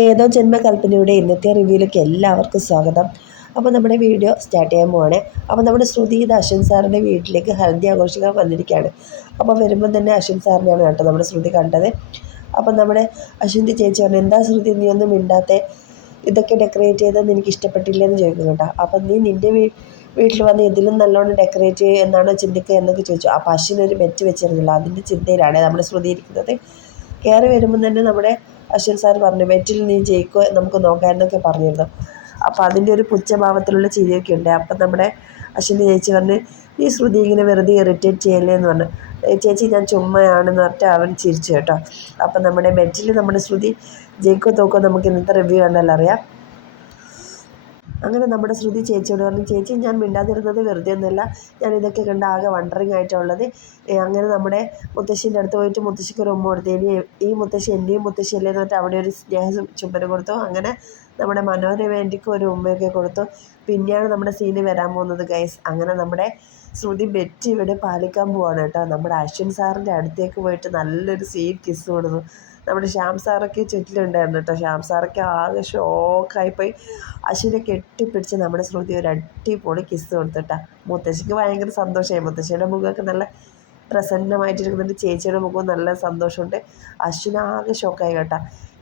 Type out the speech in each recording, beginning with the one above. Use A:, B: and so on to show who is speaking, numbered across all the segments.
A: ഏതോ ജന്മകൽപ്പനയുടെ ഇന്നത്തെ റിവ്യൂയിലേക്ക് എല്ലാവർക്കും സ്വാഗതം. അപ്പോൾ നമ്മുടെ വീഡിയോ സ്റ്റാർട്ട് ചെയ്യാൻ പോവാണ്. അപ്പോൾ നമ്മുടെ ശ്രുതി ഇത് അശ്വൻ സാറിന്റെ വീട്ടിലേക്ക് ഹൽദി ആഘോഷിക്കാൻ വന്നിരിക്കുകയാണ്. അപ്പോൾ വരുമ്പോൾ തന്നെ അശ്വൻ സാറിനെയാണ് കേട്ടോ നമ്മുടെ ശ്രുതി കണ്ടത്. അപ്പോൾ നമ്മുടെ അശ്വിന്റെ ചേച്ചി പറഞ്ഞു എന്താ ശ്രുതി നീ ഒന്നും മിണ്ടാത്തെ? ഇതൊക്കെ ഡെക്കറേറ്റ് ചെയ്തതെന്ന് എനിക്ക് ഇഷ്ടപ്പെട്ടില്ലെന്ന് ചോദിക്കുന്നു കേട്ടോ. അപ്പം നീ നിന്റെ വീ വീട്ടിൽ വന്ന് ഇതിലും നല്ലോണം ഡെക്കറേറ്റ് ചെയ്യുക എന്നാണോ ചിന്തിക്കുക എന്നൊക്കെ ചോദിച്ചു. അപ്പോൾ അശ്വിൻ ഒരു ബെറ്റ് വെച്ചിരുന്നില്ല അതിന്റെ ചിന്തയിലാണ് നമ്മുടെ ശ്രുതി ഇരിക്കുന്നത്. കയറി വരുമ്പോൾ തന്നെ നമ്മുടെ അശ്വിൻ സാർ പറഞ്ഞു വെറ്റിൽ നീ ജയിക്കോ നമുക്ക് നോക്കാം എന്നൊക്കെ പറഞ്ഞിരുന്നു. അപ്പോൾ അതിന്റെ ഒരു പുച്ഛഭാവത്തിലുള്ള ചിരിയൊക്കെ ഉണ്ട്. അപ്പം നമ്മുടെ അശ്വിന്റെ ചേച്ചി പറഞ്ഞ് നീ ശ്രുതി ഇങ്ങനെ വെറുതെ ഇറിറ്റേറ്റ് ചെയ്യല്ലേ എന്ന് പറഞ്ഞു. ചേച്ചി ഞാൻ ചുമ്മയാണെന്ന് പറഞ്ഞിട്ട് അവൻ ചിരിച്ചു കേട്ടോ. അപ്പം നമ്മുടെ ബെറ്റിൽ നമ്മുടെ ശ്രുതി ജയിക്കോ തോക്കോ നമുക്ക് ഇന്നത്തെ റിവ്യൂ കണ്ടാൽ അറിയാം അങ്ങനെ നമ്മുടെ ശ്രുതി ചേച്ചിയോട് പറഞ്ഞു ചേച്ചി ഞാൻ മിണ്ടാതിരുന്നത് വെറുതെ ഒന്നുമല്ല ഞാൻ ഇതൊക്കെ കണ്ട് ആകെ വണ്ടറിങ് ആയിട്ടുള്ളത്. അങ്ങനെ നമ്മുടെ മുത്തശ്ശീന്റെ അടുത്ത് പോയിട്ട് മുത്തശ്ശിക്ക് ഒരു ഉമ്മ കൊടുത്തു. ഇനി ഈ മുത്തശ്ശി എന്റെയും മുത്തശ്ശി അല്ലേ എന്ന് അവിടെ ഒരു സ്നേഹ ചുംബനം കൊടുത്തു. അങ്ങനെ നമ്മുടെ മനോരമേന്റെക്ക് ഒരു ഉമ്മയൊക്കെ കൊടുത്തു. പിന്നെയാണ് നമ്മുടെ സീന് വരാൻ പോകുന്നത് ഗൈസ് അങ്ങനെ നമ്മുടെ ശ്രുതി ബെറ്റ് ഇവിടെ പാലിക്കാൻ പോവാണ് കേട്ടോ. നമ്മുടെ അശ്വിൻ സാറിന്റെ അടുത്തേക്ക് പോയിട്ട് നല്ലൊരു സീൻ കിസ് കൊടുത്തു. നമ്മുടെ ശ്യാം സാറൊക്കെ ചുറ്റിലുണ്ടായിരുന്നു കേട്ടോ. ശ്യാം സാറൊക്കെ ആകെ ഷോക്കായിപ്പോയി. അശ്വിനെ കെട്ടിപ്പിടിച്ച് നമ്മുടെ ശ്രുതി ഒരു അടിപൊളി കിസ് കൊടുത്തിട്ടാ മുത്തശ്ശിക്ക് ഭയങ്കര സന്തോഷമായി. മുത്തശ്ശിയുടെ മുഖമൊക്കെ നല്ല പ്രസന്നമായിട്ടിരിക്കുന്നുണ്ട് ചേച്ചിയുടെ മുഖവും നല്ല സന്തോഷമുണ്ട്. അശ്വിൻ ആകെ ഷോക്കായി കേട്ടോ.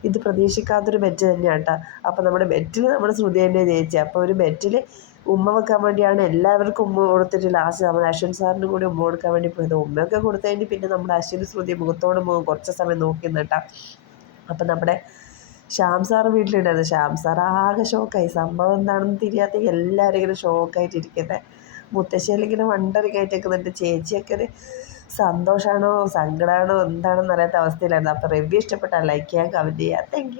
A: ഇത് പ്രതീക്ഷിക്കാത്തൊരു ബെറ്റ് തന്നെയാണ് കേട്ടോ. അപ്പോൾ നമ്മുടെ ബെറ്റിൽ നമ്മുടെ ശ്രുതി തന്നെ ജയിച്ചത് അപ്പോൾ ഒരു ബെറ്റിൽ ഉമ്മ വെക്കാൻ വേണ്ടിയാണ് എല്ലാവർക്കും ഉമ്മ കൊടുത്തിട്ട് ലാസ്റ്റ് നമ്മൾ അശ്വിൻ സാറിന് കൂടി ഉമ്മ കൊടുക്കാൻ വേണ്ടി പോയത്. ഉമ്മയൊക്കെ കൊടുത്തതിന് പിന്നെ നമ്മുടെ അശ്വിൻ ശ്രുതി മുഖത്തോട് മുഖം കുറച്ച് സമയം നോക്കി നിന്നിട്ടാ അപ്പം നമ്മുടെ ശ്യാം സാർ വീട്ടിലുണ്ടായിരുന്നു. ശ്യാം സാർ ആകെ ഷോക്കായി സംഭവം എന്താണെന്ന് തിരിയാത്ത എല്ലാവരും ഇങ്ങനെ ഷോക്കായിട്ടിരിക്കുന്നത് മുത്തശ്ശേലിങ്ങനെ വണ്ടറിക്കായിട്ട് നിൽക്കുന്നുണ്ട് ചേച്ചിയൊക്കെ ഒരു സന്തോഷമാണോ സങ്കടമാണോ എന്താണെന്ന് അറിയാത്ത അവസ്ഥയിലായിരുന്നു. അപ്പോൾ റിവ്യൂ ഇഷ്ടപ്പെട്ടാൽ ലൈക്ക് ചെയ്യുക കമന്റ് ചെയ്യാം. താങ്ക്